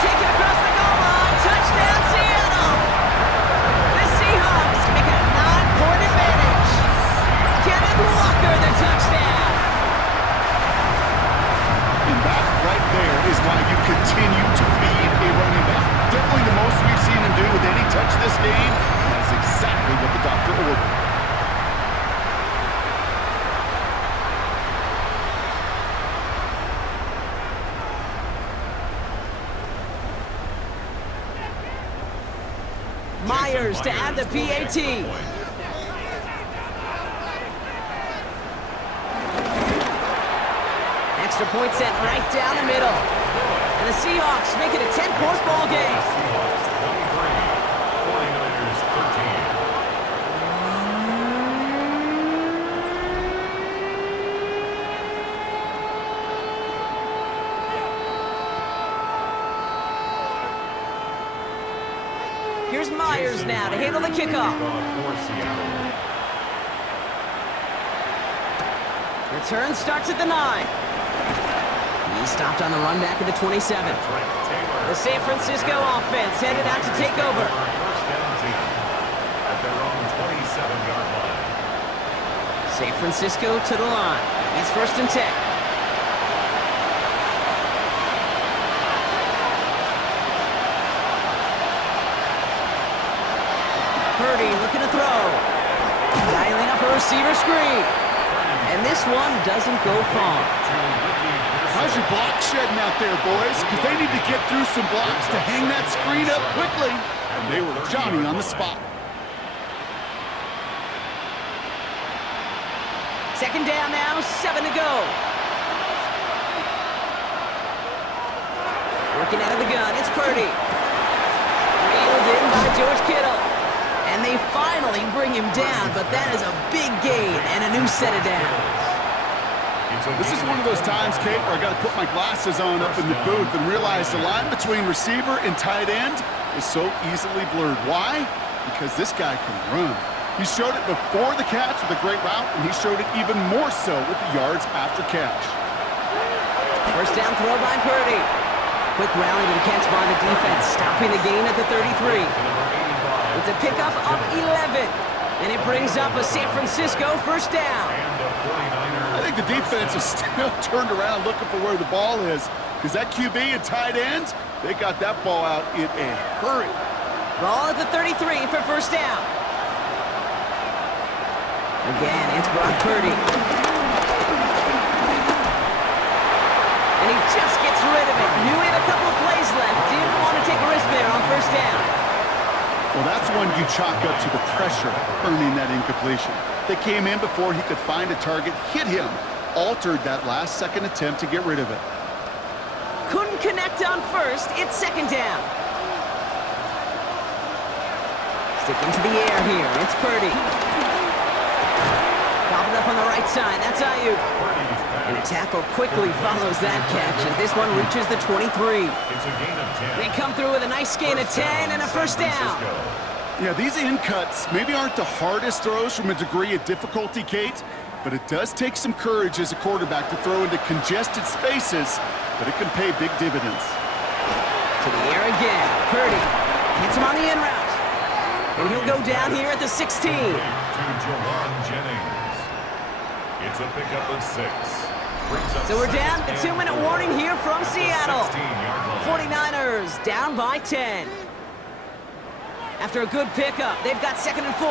Take it across the goal line. Touchdown, Seattle. The Seahawks make it a 9-point advantage. Kenneth Walker, the touchdown. And that right there is why you continue to feed a running back. Definitely the most we've seen him do with any touch this game. That is exactly what the doctor ordered. Myers to add the PAT. Extra point set right down the middle. And the Seahawks make it a 10-point ball game. Seahawks 23, 49ers 13. Here's Myers now to handle the kickoff. Return starts at the 9. He stopped on the run back at the 27. The San Francisco offense headed out to take over. First and 10 at their own 27-yard line. San Francisco to the line. It's first and 10. Purdy looking to throw. Dialing up a receiver screen. And this one doesn't go far. How's your block shedding out there, boys? Because they need to get through some blocks to hang that screen up quickly. And they were Johnny on the spot. Second down now, 7 to go. Looking out of the gun, it's Purdy. Reeled in by George Kittle. And they finally bring him down, but that is a big gain and a new set of downs. This is one of those times, Kate, where I got to put my glasses on up in the booth and realize the line between receiver and tight end is so easily blurred. Why? Because this guy can run. He showed it before the catch with a great route, and he showed it even more so with the yards after catch. First down throw by Purdy. Quick rally to the catch by the defense, stopping the gain at the 33. It's a pickup of 11, and it brings up a San Francisco first down. I think the defense is still turned around looking for where the ball is, because that QB and tight end, they got that ball out in a hurry. Ball at the 33 for first down. Again, it's Brock Purdy. And he just gets rid of it. Knew he had a couple of plays left. Didn't want to take a risk there on first down. Well, that's one you chalk up to the pressure earning that incompletion. They came in before he could find a target, hit him, altered that last-second attempt to get rid of it. Couldn't connect on first. It's second down. Sticking to the air here. It's Purdy. Gobbled up on the right side. That's Ayuk. And a tackle quickly follows that catch as this one reaches the 23. They come through with a nice gain of 10 and a first down. Yeah, these in cuts maybe aren't the hardest throws from a degree of difficulty, Kate, but it does take some courage as a quarterback to throw into congested spaces, but it can pay big dividends. To the air again. Purdy hits him on the in route. And he'll go down here at the 16. To Jawan Jennings. It's a pickup of 6. So we're down to 2-minute warning here from Seattle. 49ers down by 10. After a good pickup, they've got 2nd and 4.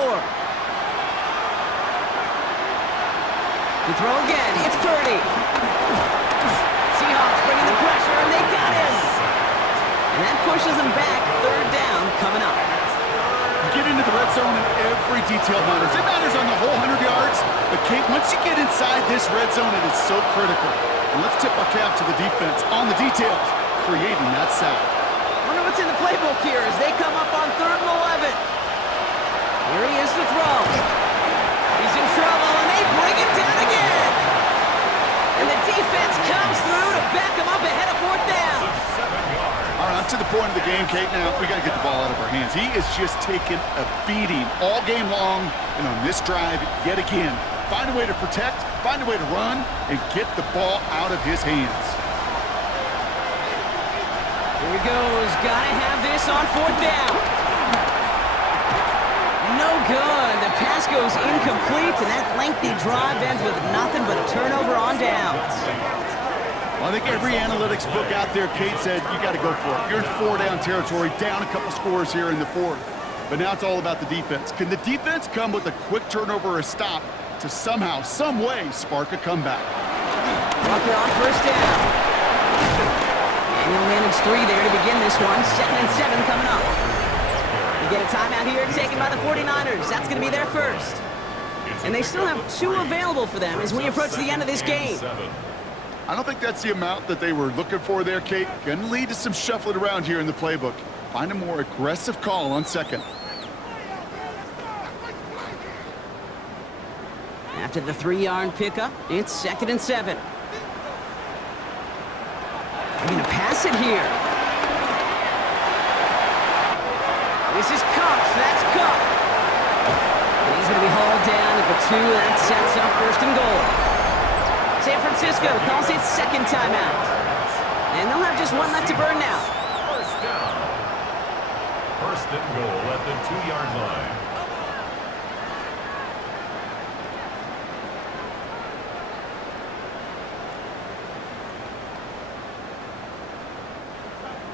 The throw again, it's Purdy. Seahawks bringing the pressure, and they got him. And that pushes them back. 3rd down coming up. Get into the red zone and every detail matters. It matters on the whole 100 yards, but Kate, once you get inside this red zone, it is so critical. And let's tip our cap to the defense on the details, creating that sack. Wonder what's in the playbook here as they come up on 3rd and 11. Here he is to throw. He's in trouble, and they bring him down again. And the defense comes through to back him up ahead of 4th down. All right, I'm to the point of the game, Kate, now. We got to get the ball out of our hands. He is just taking a beating all game long, and on this drive, yet again. Find a way to protect, find a way to run, and get the ball out of his hands. Here he goes. Gotta have this on 4th down. No good. The pass goes incomplete, and that lengthy drive ends with nothing but a turnover on downs. Well, I think every analytics book out there, Kate, said you got to go for it. You're in 4-down territory, down a couple scores here in the 4th. But now it's all about the defense. Can the defense come with a quick turnover or a stop to somehow, some way, spark a comeback? Walker on first down. And he'll manage 3 there to begin this one. 2nd and 7 coming up. We get a timeout here taken by the 49ers. That's going to be their first. And they still have 2 available for them as we approach the end of this game. I don't think that's the amount that they were looking for there, Kate. Going to lead to some shuffling around here in the playbook. Find a more aggressive call on 2nd. After the 3-yard pickup, it's 2nd and 7. They're going to pass it here. This is Cox. That's Cook. And he's going to be hauled down at the 2. That sets up 1st and goal. San Francisco calls its 2nd timeout. And they'll have just 1 left to burn now. First down. 1st and goal at the 2-yard line.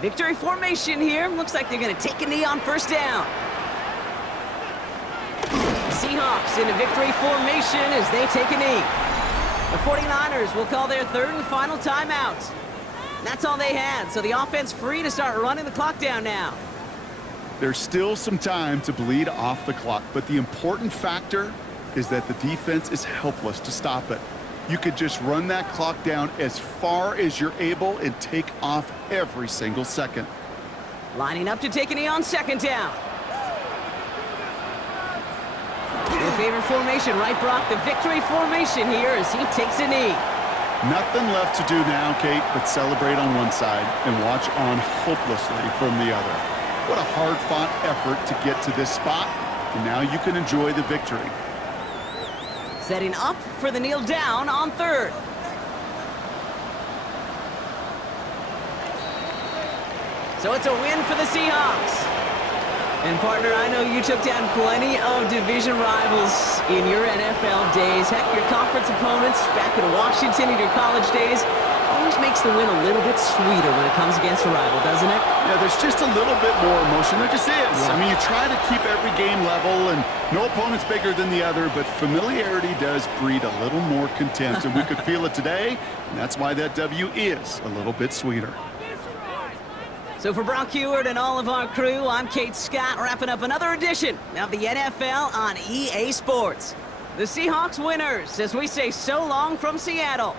Victory formation here. Looks like they're going to take a knee on 1st down. Seahawks in a victory formation as they take a knee. The 49ers will call their 3rd and final timeout. That's all they had, so the offense free to start running the clock down now. There's still some time to bleed off the clock, but the important factor is that the defense is helpless to stop it. you could just run that clock down as far as you're able and take off every single second. Lining up to take a knee on second down. Your favorite formation, right, Brock? The victory formation here as he takes a knee. Nothing left to do now, Kate, but celebrate on one side and watch on hopelessly from the other. What a hard-fought effort to get to this spot, and now you can enjoy the victory. Setting up for the kneel down on third. So it's a win for the Seahawks. And partner, I know you took down plenty of division rivals in your NFL days. Heck, your conference opponents back in Washington in your college days always makes the win a little bit sweeter when it comes against a rival, doesn't it? Yeah, there's just a little bit more emotion. There just is. Yeah. I mean, you try to keep every game level, and no opponent's bigger than the other, but familiarity does breed a little more contempt, and we could feel it today, and that's why that W is a little bit sweeter. So for Brock Heward and all of our crew, I'm Kate Scott, wrapping up another edition of the NFL on EA Sports. The Seahawks winners, as we say so long from Seattle.